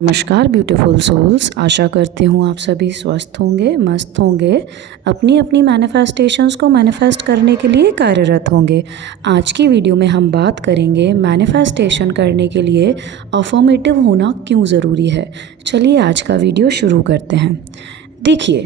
नमस्कार beautiful souls, आशा करती हूँ आप सभी स्वस्थ होंगे, मस्त होंगे, अपनी अपनी मैनिफेस्टेशंस को मैनिफेस्ट करने के लिए कार्यरत होंगे। आज की वीडियो में हम बात करेंगे मैनिफेस्टेशन करने के लिए अफर्मेटिव होना क्यों ज़रूरी है। चलिए आज का वीडियो शुरू करते हैं। देखिए,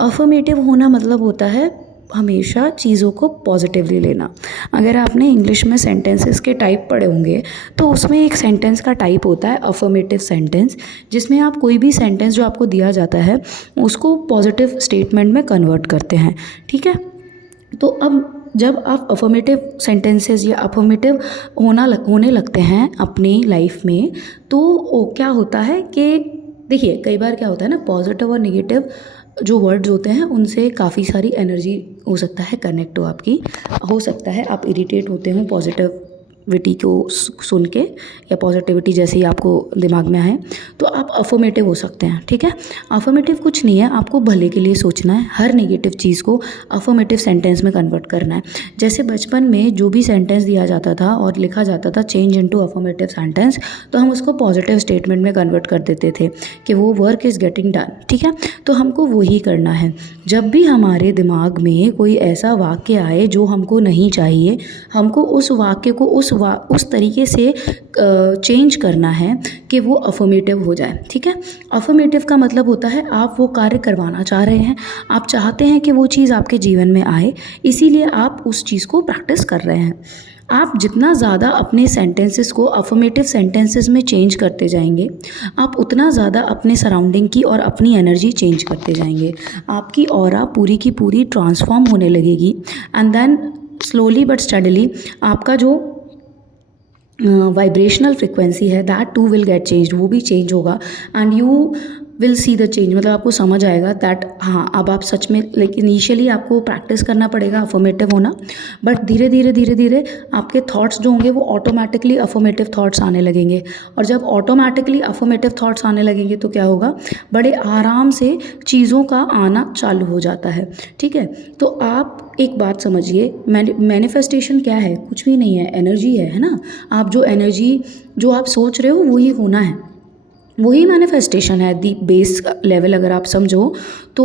अफर्मेटिव होना मतलब होता है हमेशा चीज़ों को पॉजिटिवली लेना। अगर आपने इंग्लिश में सेंटेंसेस के टाइप पढ़े होंगे तो उसमें एक सेंटेंस का टाइप होता है अफर्मेटिव सेंटेंस, जिसमें आप कोई भी सेंटेंस जो आपको दिया जाता है उसको पॉजिटिव स्टेटमेंट में कन्वर्ट करते हैं। ठीक है, तो अब जब आप अफर्मेटिव सेंटेंसेस या अफर्मेटिव होने लगते हैं अपनी लाइफ में, तो क्या होता है कि देखिए, कई बार क्या होता है ना, पॉजिटिव और निगेटिव जो वर्ड्स होते हैं उनसे काफ़ी सारी एनर्जी हो सकता है कनेक्ट हो सकता है आप इरिटेट होते हो पॉजिटिविटी को सुन के, या पॉजिटिविटी जैसे ही आपको दिमाग में आए तो आप अफर्मेटिव हो सकते हैं। ठीक है, अफर्मेटिव कुछ नहीं है, आपको भले के लिए सोचना है, हर नेगेटिव चीज़ को अफर्मेटिव सेंटेंस में कन्वर्ट करना है। जैसे बचपन में जो भी सेंटेंस दिया जाता था और लिखा जाता था चेंज इनटू अफर्मेटिव सेंटेंस, तो हम उसको पॉजिटिव स्टेटमेंट में कन्वर्ट कर देते थे कि वो वर्क इज़ गेटिंग डन। ठीक है, तो हमको वही करना है। जब भी हमारे दिमाग में कोई ऐसा वाक्य आए जो हमको नहीं चाहिए, हमको उस वाक्य को उस तरीके से चेंज करना है कि वो अफर्मेटिव हो जाए। ठीक है, अफर्मेटिव का मतलब होता है आप वो कार्य करवाना चाह रहे हैं, आप चाहते हैं कि वो चीज़ आपके जीवन में आए, इसीलिए आप उस चीज़ को प्रैक्टिस कर रहे हैं। आप जितना ज़्यादा अपने सेंटेंसेस को अफर्मेटिव सेंटेंसेस में चेंज करते जाएंगे, आप उतना ज़्यादा अपने सराउंडिंग की और अपनी एनर्जी चेंज करते जाएंगे। आपकी ऑरा पूरी की पूरी ट्रांसफॉर्म होने लगेगी, and then slowly but steadily आपका जो वाइब्रेशनल फ्रिक्वेंसी है that too will get change, वो भी चेंज होगा, and you will see the change. मतलब आपको समझ आएगा दैट हाँ, अब आप सच में, लाइक इनिशियली आपको प्रैक्टिस करना पड़ेगा अफर्मेटिव होना, बट धीरे धीरे आपके थॉट्स जो होंगे वो ऑटोमेटिकली अफर्मेटिव थॉट्स आने लगेंगे। और जब ऑटोमेटिकली अफर्मेटिव थॉट्स आने लगेंगे तो क्या होगा, बड़े आराम से चीज़ों का आना चालू हो जाता है। ठीक है, तो आप एक बात समझिए, मैनिफेस्टेशन क्या है, कुछ भी नहीं है, एनर्जी है ना। आप जो एनर्जी जो आप सोच रहे हो वही होना है, वही मैनिफेस्टेशन है। दी बेस लेवल अगर आप समझो तो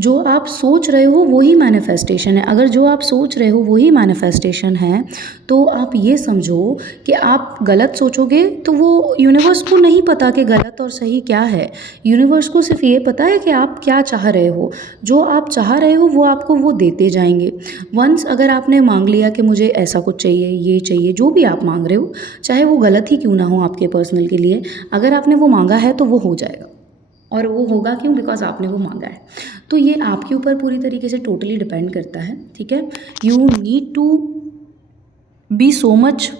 जो आप सोच रहे हो वही मैनिफेस्टेशन है। अगर जो आप सोच रहे हो वही मैनिफेस्टेशन है तो आप ये समझो कि आप गलत सोचोगे तो वो यूनिवर्स को नहीं पता कि गलत और सही क्या है। यूनिवर्स को सिर्फ ये पता है कि आप क्या चाह रहे हो, जो आप चाह रहे हो वो आपको वो देते जाएंगे। वंस अगर आपने मांग लिया कि मुझे ऐसा कुछ चाहिए, ये चाहिए, जो भी आप मांग रहे हो, चाहे वो गलत ही क्यों ना हो आपके पर्सनल के लिए, अगर आपने वो मांगा है तो वो हो जाएगा। और वो होगा क्यों, बिकॉज आपने वो मांगा है। तो ये आपके ऊपर पूरी तरीके से टोटली डिपेंड करता है। ठीक है, you need to be so much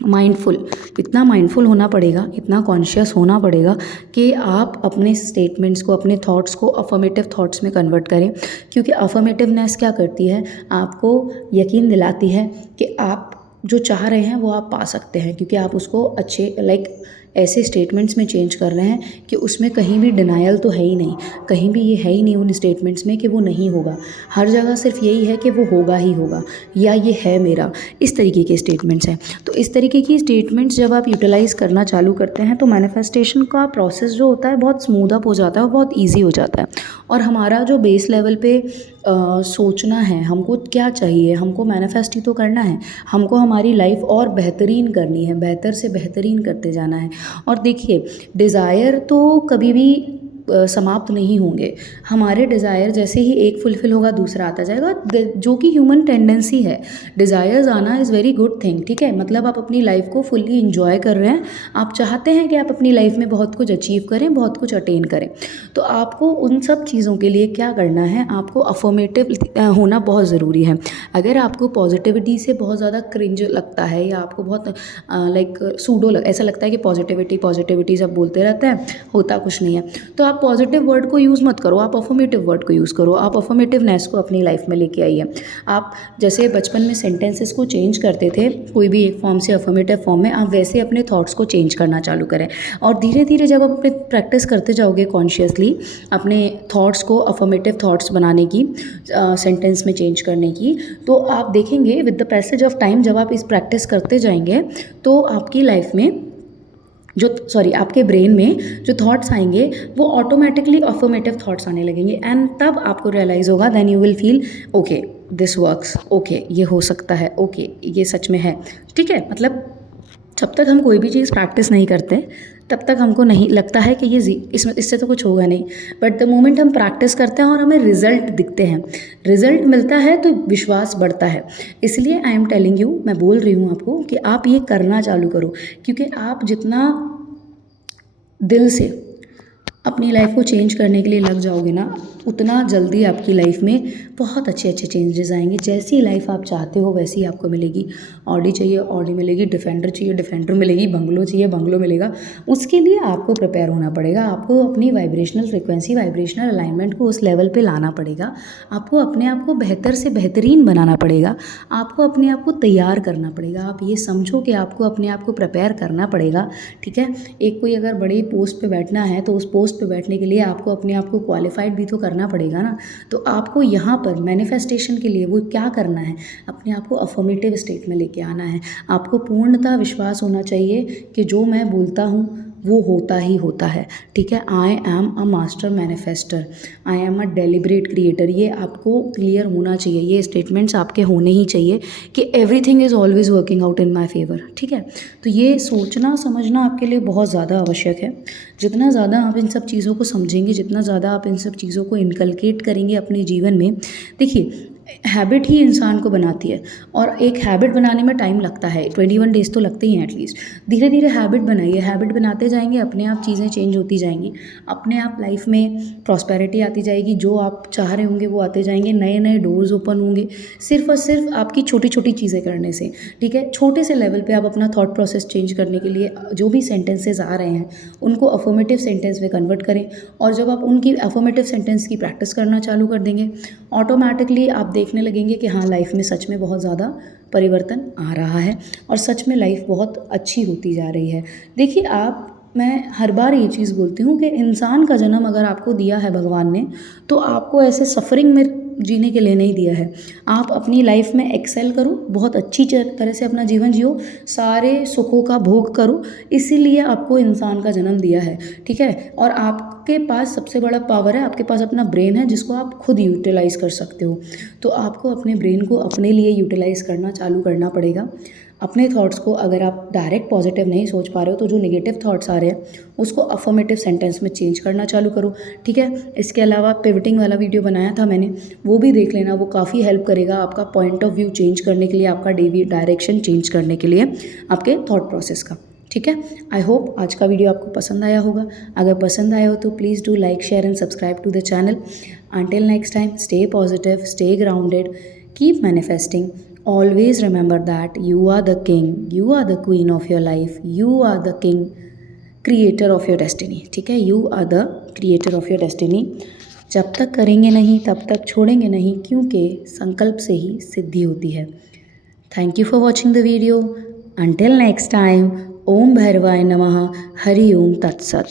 mindful, इतना माइंडफुल होना पड़ेगा, इतना कॉन्शियस होना पड़ेगा कि आप अपने स्टेटमेंट्स को, अपने थॉट्स को अफर्मेटिव थॉट्स में कन्वर्ट करें। क्योंकि अफर्मेटिवनेस क्या करती है, आपको यकीन दिलाती है कि आप जो चाह रहे हैं वो आप पा सकते हैं, क्योंकि आप उसको अच्छे ऐसे स्टेटमेंट्स में चेंज कर रहे हैं कि उसमें कहीं भी डिनायल तो है ही नहीं, कहीं भी ये है ही नहीं उन स्टेटमेंट्स में कि वो नहीं होगा। हर जगह सिर्फ यही है कि वो होगा ही होगा, या ये है मेरा, इस तरीके के स्टेटमेंट्स हैं। तो इस तरीके की स्टेटमेंट्स जब आप यूटिलाइज़ करना चालू करते हैं तो मैनिफेस्टेशन का प्रोसेस जो होता है बहुत स्मूद अप हो जाता है और बहुत ईजी हो जाता है। और हमारा जो बेस लेवल पे सोचना है, हमको क्या चाहिए, हमको मैनिफेस्ट ही तो करना है, हमको हमारी लाइफ और बेहतरीन करनी है, बेहतर से बेहतरीन करते जाना है। और देखिए, डिज़ायर तो कभी भी समाप्त नहीं होंगे। हमारे डिज़ायर जैसे ही एक फुलफ़िल होगा दूसरा आता जाएगा, जो कि ह्यूमन टेंडेंसी है। डिज़ायर्स आना इज़ वेरी गुड थिंग। ठीक है, मतलब आप अपनी लाइफ को फुल्ली इंजॉय कर रहे हैं, आप चाहते हैं कि आप अपनी लाइफ में बहुत कुछ अचीव करें, बहुत कुछ अटेन करें। तो आपको उन सब चीज़ों के लिए क्या करना है, आपको अफर्मेटिव होना बहुत ज़रूरी है। अगर आपको पॉजिटिविटी से बहुत ज़्यादा क्रिंज लगता है, या आपको बहुत ऐसा लगता है कि पॉजिटिविटी जब बोलते रहते हैं होता कुछ नहीं है, तो आप पॉजिटिव वर्ड को यूज़ मत करो, आप अफर्मेटिव वर्ड को यूज़ करो। आप अफर्मेटिवनेस को अपनी लाइफ में लेके आइए। आप जैसे बचपन में सेंटेंसेस को चेंज करते थे कोई भी एक फॉर्म से अफर्मेटिव फॉर्म में, आप वैसे अपने थॉट्स को चेंज करना चालू करें। और धीरे धीरे जब आप अपने प्रैक्टिस करते जाओगे कॉन्शियसली अपने थॉट्स को अफर्मेटिव थॉट्स बनाने की, सेंटेंस में चेंज करने की, तो आप देखेंगे with the passage of time, जब आप इस प्रैक्टिस करते जाएंगे तो आपकी लाइफ में आपके ब्रेन में जो थॉट्स आएंगे वो ऑटोमेटिकली अफर्मेटिव थॉट्स आने लगेंगे, एंड तब आपको रियलाइज़ होगा, then you will feel okay this works, okay ये हो सकता है, ओके ये सच में है। ठीक है, मतलब जब तक हम कोई भी चीज़ प्रैक्टिस नहीं करते तब तक हमको नहीं लगता है कि इससे तो कुछ होगा नहीं, बट द मोमेंट हम प्रैक्टिस करते हैं और हमें रिजल्ट दिखते हैं, रिजल्ट मिलता है तो विश्वास बढ़ता है। इसलिए आई एम टेलिंग यू, मैं बोल रही हूँ आपको कि आप ये करना चालू करो, क्योंकि आप जितना दिल से अपनी लाइफ को चेंज करने के लिए लग जाओगे ना, उतना जल्दी आपकी लाइफ में बहुत अच्छे अच्छे चेंजेस आएंगे। जैसी लाइफ आप चाहते हो वैसी आपको मिलेगी। ऑडी चाहिए ऑडी मिलेगी, डिफेंडर चाहिए डिफेंडर मिलेगी, बंगलो चाहिए बंगलो मिलेगा। उसके लिए आपको प्रिपेयर होना पड़ेगा, आपको अपनी वाइब्रेशनल फ्रिक्वेंसी, वाइब्रेशनल अलाइनमेंट को उस लेवल पे लाना पड़ेगा, आपको अपने आप को बेहतर से बेहतरीन बनाना पड़ेगा, आपको अपने आप को तैयार करना पड़ेगा। आप ये समझो कि आपको अपने आप को प्रिपेयर करना पड़ेगा। ठीक है, एक कोई अगर बड़ी पोस्ट पे बैठना है तो उस पोस्ट पे बैठने के लिए आपको अपने आप को क्वालिफाइड भी तो करना पड़ेगा ना। तो आपको यहाँ पर मैनिफेस्टेशन के लिए वो क्या करना है, अपने आप को अफर्मेटिव स्टेट में लेके आना है। आपको पूर्णतः विश्वास होना चाहिए कि जो मैं बोलता हूँ वो होता ही होता है। ठीक है, I am a master manifester, I am a deliberate creator, ये आपको क्लियर होना चाहिए, ये स्टेटमेंट्स आपके होने ही चाहिए कि everything is always working out in my favour. ठीक है, तो ये सोचना समझना आपके लिए बहुत ज़्यादा आवश्यक है। जितना ज़्यादा आप इन सब चीज़ों को समझेंगे, जितना ज़्यादा आप इन सब चीज़ों को इनकलकेट करेंगे अपने जीवन में, देखिए हैबिट ही इंसान को बनाती है, और एक हैबिट बनाने में टाइम लगता है, 21 डेज़ तो लगते ही हैं एटलीस्ट। धीरे धीरे हैबिट बनाइए, हैबिट बनाते जाएंगे, अपने आप चीज़ें चेंज होती जाएंगी, अपने आप लाइफ में प्रॉस्पेरिटी आती जाएगी, जो आप चाह रहे होंगे वो आते जाएंगे, नए नए डोर्स ओपन होंगे, सिर्फ और सिर्फ आपकी छोटी छोटी चीज़ें करने से। ठीक है, छोटे से लेवल पे आप अपना थॉट प्रोसेस चेंज करने के लिए जो भी सेंटेंसेस आ रहे हैं उनको अफर्मेटिव सेंटेंस में कन्वर्ट करें, और जब आप उनकी अफर्मेटिव सेंटेंस की प्रैक्टिस करना चालू कर देंगे, ऑटोमेटिकली आप देखने लगेंगे कि हाँ लाइफ में सच में बहुत ज़्यादा परिवर्तन आ रहा है और सच में लाइफ बहुत अच्छी होती जा रही है। देखिए मैं हर बार ये चीज़ बोलती हूँ कि इंसान का जन्म अगर आपको दिया है भगवान ने, तो आपको ऐसे सफरिंग में जीने के लिए नहीं दिया है। आप अपनी लाइफ में एक्सेल करो, बहुत अच्छी तरह से अपना जीवन जियो, सारे सुखों का भोग करो, इसीलिए आपको इंसान का जन्म दिया है। ठीक है, और आपके पास सबसे बड़ा पावर है, आपके पास अपना ब्रेन है जिसको आप खुद यूटिलाइज़ कर सकते हो। तो आपको अपने ब्रेन को अपने लिए यूटिलाइज़ करना चालू करना पड़ेगा। अपने थॉट्स को अगर आप डायरेक्ट पॉजिटिव नहीं सोच पा रहे हो तो जो नेगेटिव थॉट्स आ रहे हैं उसको अफर्मेटिव सेंटेंस में चेंज करना चालू करो। ठीक है, इसके अलावा पिवटिंग वाला वीडियो बनाया था मैंने, वो भी देख लेना, वो काफ़ी हेल्प करेगा आपका पॉइंट ऑफ व्यू चेंज करने के लिए, आपका डायरेक्शन चेंज करने के लिए, आपके थॉट प्रोसेस का। ठीक है, आई होप आज का वीडियो आपको पसंद आया होगा। अगर पसंद आया हो तो please do like share and subscribe to the channel. Until next time, stay positive, stay grounded, keep manifesting. Always remember that you are the king, you are the queen of your life, you are the king, creator of your destiny. ठीक है, you are the creator of your destiny. जब तक करेंगे नहीं तब तक छोड़ेंगे नहीं, क्योंकि संकल्प से ही सिद्धि होती है। Thank you for watching the video. Until next time, Om भैरवाय नमः, हरि ओम तत्सत.